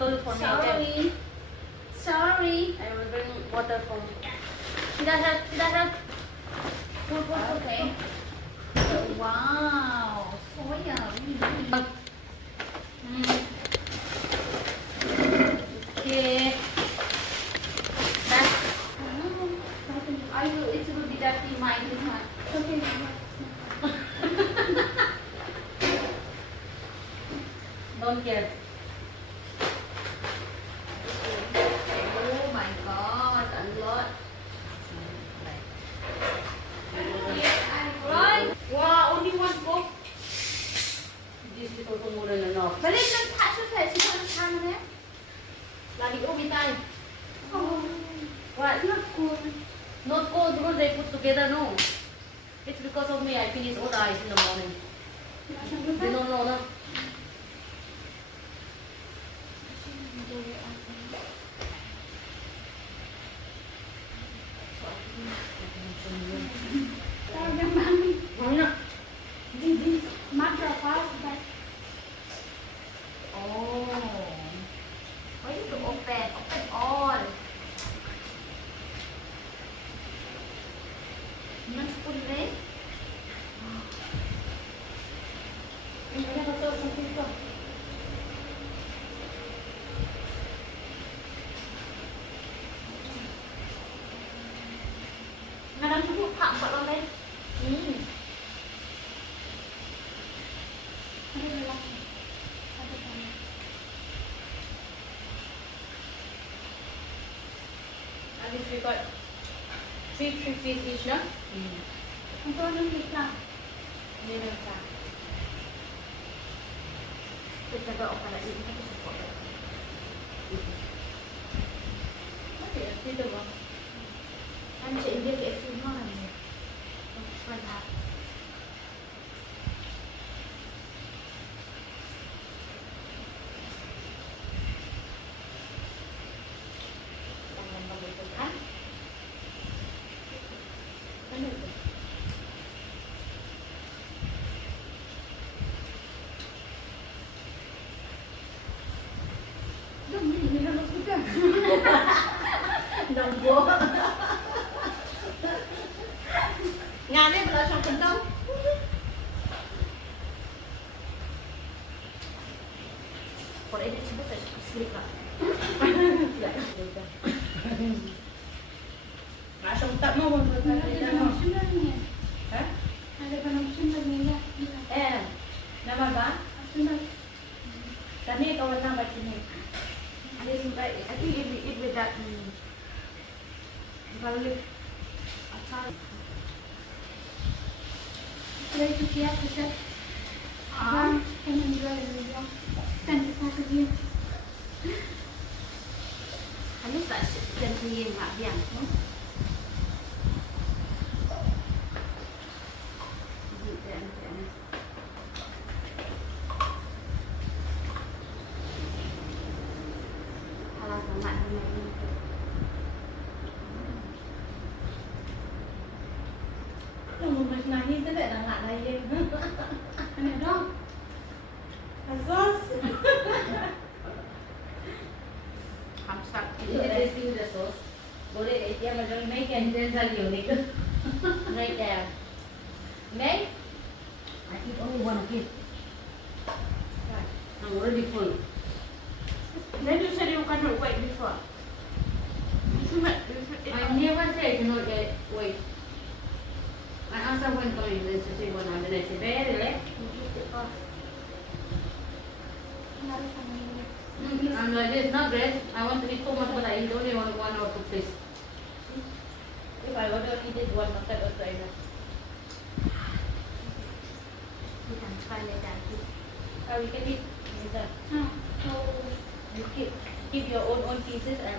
bottle for me. Okay? Sorry. I will bring water for me. Sit down. Put. Okay. Wow. So yummy. Okay. That's. I will. It will be dirty. Mine is not. Okay. Don't care. Oh my God, a lot. Right. Wow, only one book. This is also more than enough. But it's not touch of it. She doesn't have it. Lagi umitay. Oh. What? Not good. Not cold because they put together, no. It's because of me. I finish all the ice in the morning. They don't know, no. Mana? Oh. Why you to open? Open all. Mas pulih. Ini ada pasal macam itu. Ngadang cukup pak buat lo deh. Ada dalam. Ada dalam. At least we got 350 each, no? Untuk orang ni lah. Ini dah. Kita dah open lagi. Kita support. Okay, itu mah. Anh chị đi KFC ngon là nhiều. Quen hả? Bằng một cái khác. Cái này đồng bộ. Ngàn đấy, bây giờ trong phần đông. Còn đây chỉ có phải sleep lại. Mà xong tập mà một người ta đi ra không? Hả? Nama ba? Kami kawan nama sini. This is right. I think eat with that garlic. Achar. Lấy cái kia thì sẽ em mình rồi rồi xem cái sao kia Anh biết là xem thiên mà biển không? Một mạch này như thế này là ngạn này em. cái này đó Sauce. Hamsak. Ini tasting the sauce. Boleh dia macam make and then sali unik. Right there. Make. I eat only one kid. I'm already full. Then you said you cannot wait before. I never say I cannot get wait. I asked her when coming, then she said 1 hour. Then I said very late. I'm like this, not bread. I want to eat so much, but I eat only 1 or 2 plates. If I want to eat it one bucket also I know. You can try later. We can eat later. so You keep your own pieces and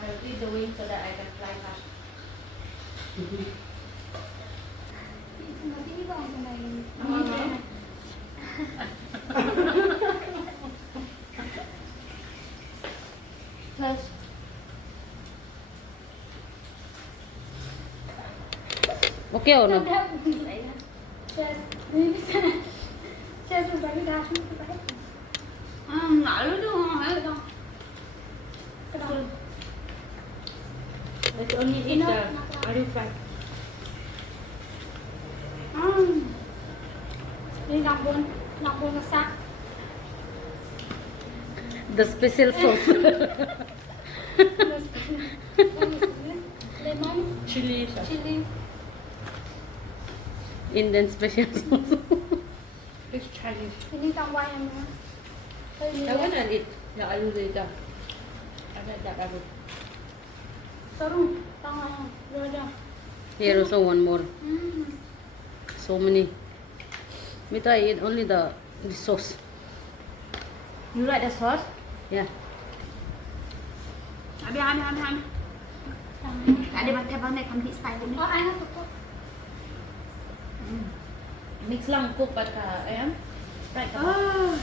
I will eat the wings so that I can fly fast. nó tí vào cái này Plus. Okay or no? Cheers. Ini bisa. Cheers berbagi dah. Lalu tuh, lalu tuh. Let's only eat the olive fry. Ini lambun masak. The special sauce. Lemon, Chili. chili. Indian special sauce. It's Chinese. Ini tambah yang mana? That one I'll eat. The aloo later. I like that aloo. Seru, tambah yang dua. Here also one more. So many. Me try eat only the sauce. You like the sauce? Yeah. Habis. Ada macam mana complete style ni? Oh, I have to cook. Mix lang cook at ayan. Sprite ka ba? Oh.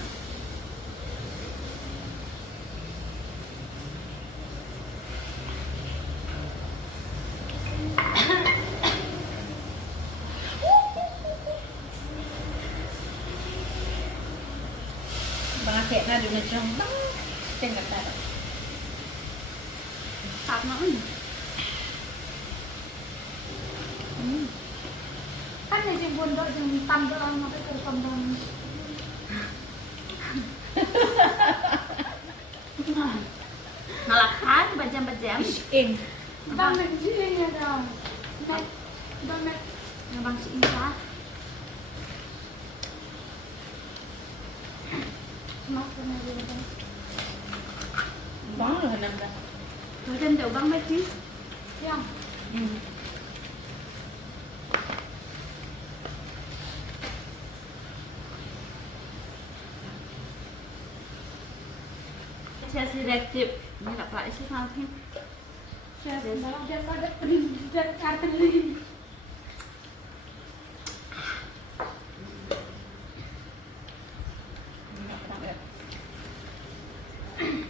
Mga kaya na doon na siyang tingnan tayo. Sarap na yun. Kan yung bundok yung tambal ang tambal. Nalakan, bajam-bajam. Ing. Damek dia dah. Damek. Nabang si Isa. Makan aja dah. Bang lah nanda. Macam tu bang baca. Yang. Saya selektif. Ni tak pernah isi something. Cheers. Barang dia ada dan karteli.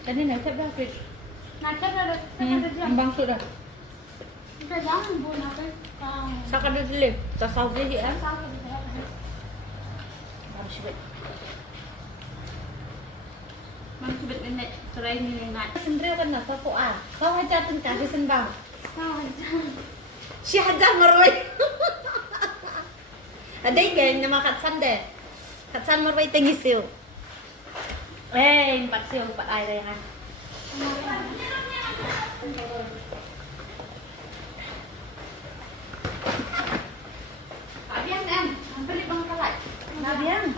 Tadi nak tap dah fish. Nak ada jam. Ang bang sudah. Kita jangan buat apa. Saka dah dili. Sasaw dili ah. Sama di sana. Harus wait. Mang sebut nenek cerai ni nenek. Sendiri kan nasa ko ah. Kau hajatin kasi sembang. Sama. Si hajang marway. Aday kay na makatsan de. Katsan marway tengisiw. Empat siyo pa ay ha. Abian kan, beli bang kalai. Nabiang.